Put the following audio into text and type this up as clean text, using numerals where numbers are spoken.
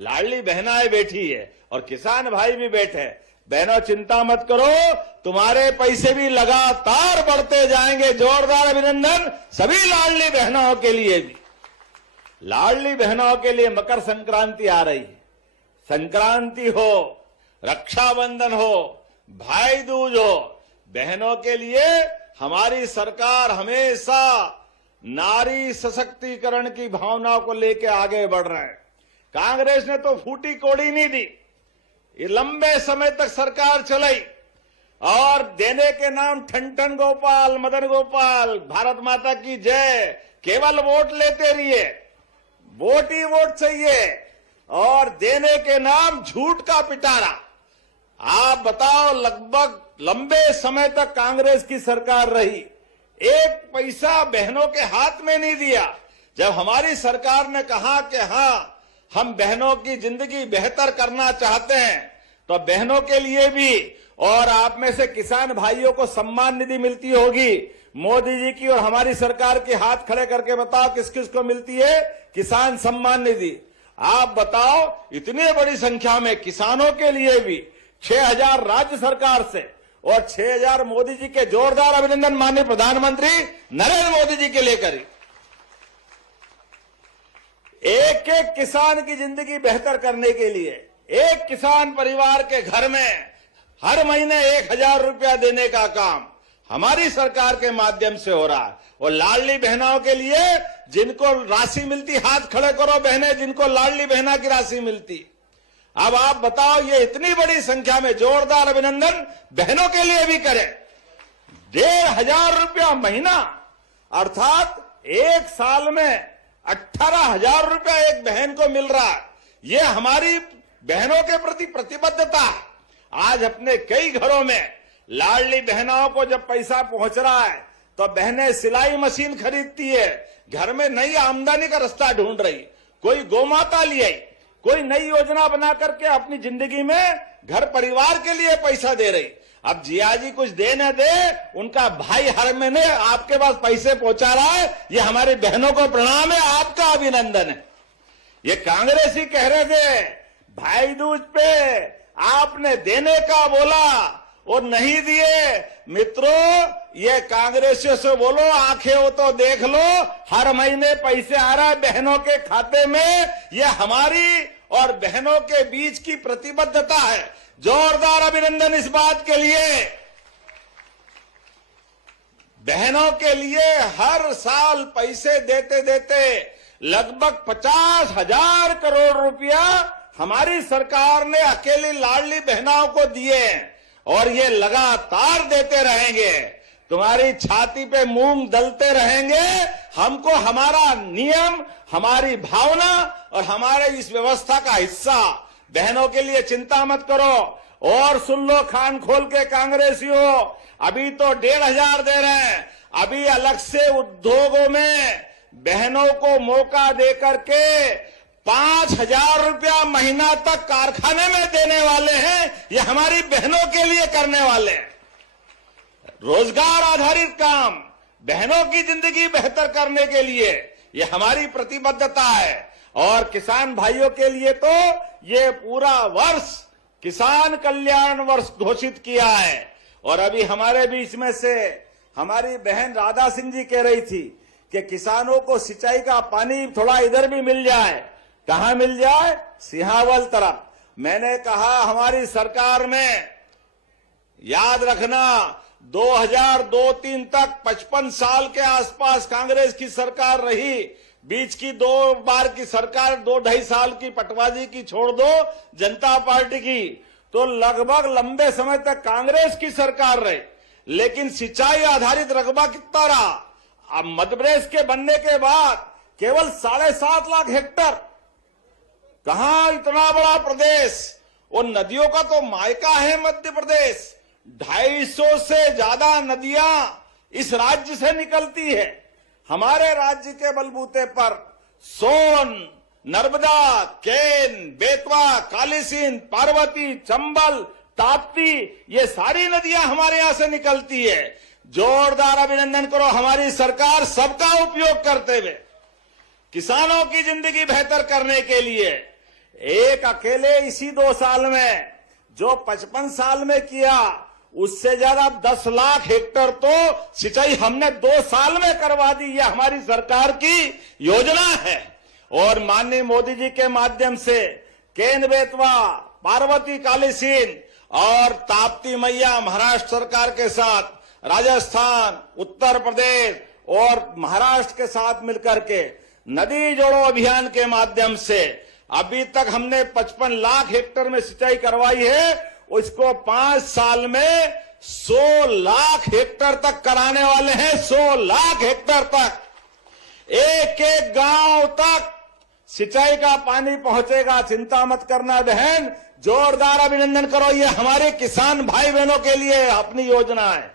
लाडली बहनाएं बैठी है और किसान भाई भी बैठे हैं। बहनों चिंता मत करो, तुम्हारे पैसे भी लगातार बढ़ते जाएंगे। जोरदार अभिनंदन सभी लाडली बहनों के लिए भी। लाडली बहनों के लिए मकर संक्रांति आ रही है। संक्रांति हो, रक्षाबंधन हो, भाई दूज हो, बहनों के लिए हमारी सरकार हमेशा नारी सशक्तिकरण की भावना को लेकर आगे बढ़ रहे हैं। कांग्रेस ने तो फूटी कोड़ी नहीं दी, ये लंबे समय तक सरकार चलाई और देने के नाम ठन गोपाल, मदन गोपाल, भारत माता की जय, केवल वोट लेते रहिए, वोट ही वोट चाहिए और देने के नाम झूठ का पिटारा। आप बताओ, लगभग लंबे समय तक कांग्रेस की सरकार रही, एक पैसा बहनों के हाथ में नहीं दिया। जब हमारी सरकार ने कहा कि हाँ हम बहनों की जिंदगी बेहतर करना चाहते हैं, तो बहनों के लिए भी, और आप में से किसान भाइयों को सम्मान निधि मिलती होगी मोदी जी की और हमारी सरकार के, हाथ खड़े करके बताओ किस किस को मिलती है किसान सम्मान निधि। आप बताओ, इतनी बड़ी संख्या में किसानों के लिए भी 6,000 राज्य सरकार से और 6,000 मोदी जी के। जोरदार अभिनंदन माननीय प्रधानमंत्री नरेंद्र मोदी जी के लेकर। एक एक किसान की जिंदगी बेहतर करने के लिए एक किसान परिवार के घर में हर महीने 1,000 रुपया देने का काम हमारी सरकार के माध्यम से हो रहा है। और लाडली बहनों के लिए जिनको राशि मिलती, हाथ खड़े करो बहनें जिनको लाडली बहना की राशि मिलती। अब आप बताओ, ये इतनी बड़ी संख्या में जोरदार अभिनंदन बहनों के लिए भी करें। 1,500 रुपया महीना, अर्थात एक साल में 18,000 रुपया एक बहन को मिल रहा है। ये हमारी बहनों के प्रति प्रतिबद्धता है। आज अपने कई घरों में लाडली बहनों को जब पैसा पहुंच रहा है तो बहनें सिलाई मशीन खरीदती है, घर में नई आमदनी का रास्ता ढूंढ रही, कोई गोमाता ले आई, कोई नई योजना बना करके अपनी जिंदगी में घर परिवार के लिए पैसा दे रही। अब जिया जी कुछ दे न दे, उनका भाई हर महीने आपके पास पैसे पहुंचा रहा है। ये हमारी बहनों को प्रणाम है, आपका अभिनंदन है। ये कांग्रेसी कह रहे थे भाई दूज पे आपने देने का बोला और नहीं दिए। मित्रों, ये कांग्रेसियों से बोलो, आंखें हो तो देख लो, हर महीने पैसे आ रहा है बहनों के खाते में। ये हमारी और बहनों के बीच की प्रतिबद्धता है। जोरदार अभिनंदन इस बात के लिए। बहनों के लिए हर साल पैसे देते देते लगभग 50,000 करोड़ रुपया हमारी सरकार ने अकेली लाडली बहनों को दिए और ये लगातार देते रहेंगे। तुम्हारी छाती पे मूंग दलते रहेंगे। हमको हमारा नियम, हमारी भावना और हमारे इस व्यवस्था का हिस्सा। बहनों के लिए चिंता मत करो। और सुन लो कान खोल के कांग्रेसियों, अभी तो 1,500 दे रहे हैं। अभी अलग से उद्योगों में बहनों को मौका दे करके 5,000 रुपया महीना तक कारखाने में देने वाले हैं। ये हमारी बहनों के लिए करने वाले हैं। रोजगार आधारित काम, बहनों की जिंदगी बेहतर करने के लिए ये हमारी प्रतिबद्धता है। और किसान भाइयों के लिए तो ये पूरा वर्ष किसान कल्याण वर्ष घोषित किया है। और अभी हमारे बीच में से हमारी बहन राधा सिंह जी कह रही थी कि किसानों को सिंचाई का पानी थोड़ा इधर भी मिल जाए। कहां मिल जाए? सिहावल तरफ। मैंने कहा हमारी सरकार में, याद रखना, 2002-03 तक 55 साल के आसपास कांग्रेस की सरकार रही। बीच की 2 बार की सरकार, 2-2.5 साल की पटवारी की छोड़ दो, जनता पार्टी की, तो लगभग लंबे समय तक कांग्रेस की सरकार रही। लेकिन सिंचाई आधारित रकबा कितना रहा? अब मध्य प्रदेश के बनने के बाद केवल 7.5 लाख हेक्टर। कहां इतना बड़ा प्रदेश? और नदियों का तो मायका है मध्य प्रदेश। 250 से ज्यादा नदियां इस राज्य से निकलती है। हमारे राज्य के बलबूते पर सोन, नर्मदा, केन, बेतवा, कालीसिंध, पार्वती, चंबल, ताप्ती, ये सारी नदियां हमारे यहां से निकलती है। जोरदार अभिनंदन करो हमारी सरकार सबका उपयोग करते हुए किसानों की जिंदगी बेहतर करने के लिए एक अकेले इसी 2 साल में जो 55 साल में किया, उससे ज्यादा 10 लाख हेक्टेयर तो सिंचाई हमने 2 साल में करवा दी। ये हमारी सरकार की योजना है। और माननीय मोदी जी के माध्यम से केन बेतवा, पार्वती कालीसिंध और ताप्ती मैया महाराष्ट्र सरकार के साथ, राजस्थान, उत्तर प्रदेश और महाराष्ट्र के साथ मिलकर के नदी जोड़ो अभियान के माध्यम से अभी तक हमने 55 लाख हेक्टेयर में सिंचाई करवाई है। उसको 5 साल में 100 लाख हेक्टेयर तक कराने वाले हैं। 100 लाख हेक्टेयर तक, एक एक गांव तक सिंचाई का पानी पहुंचेगा। चिंता मत करना बहन, जोरदार अभिनंदन करो। ये हमारे किसान भाई बहनों के लिए अपनी योजना है।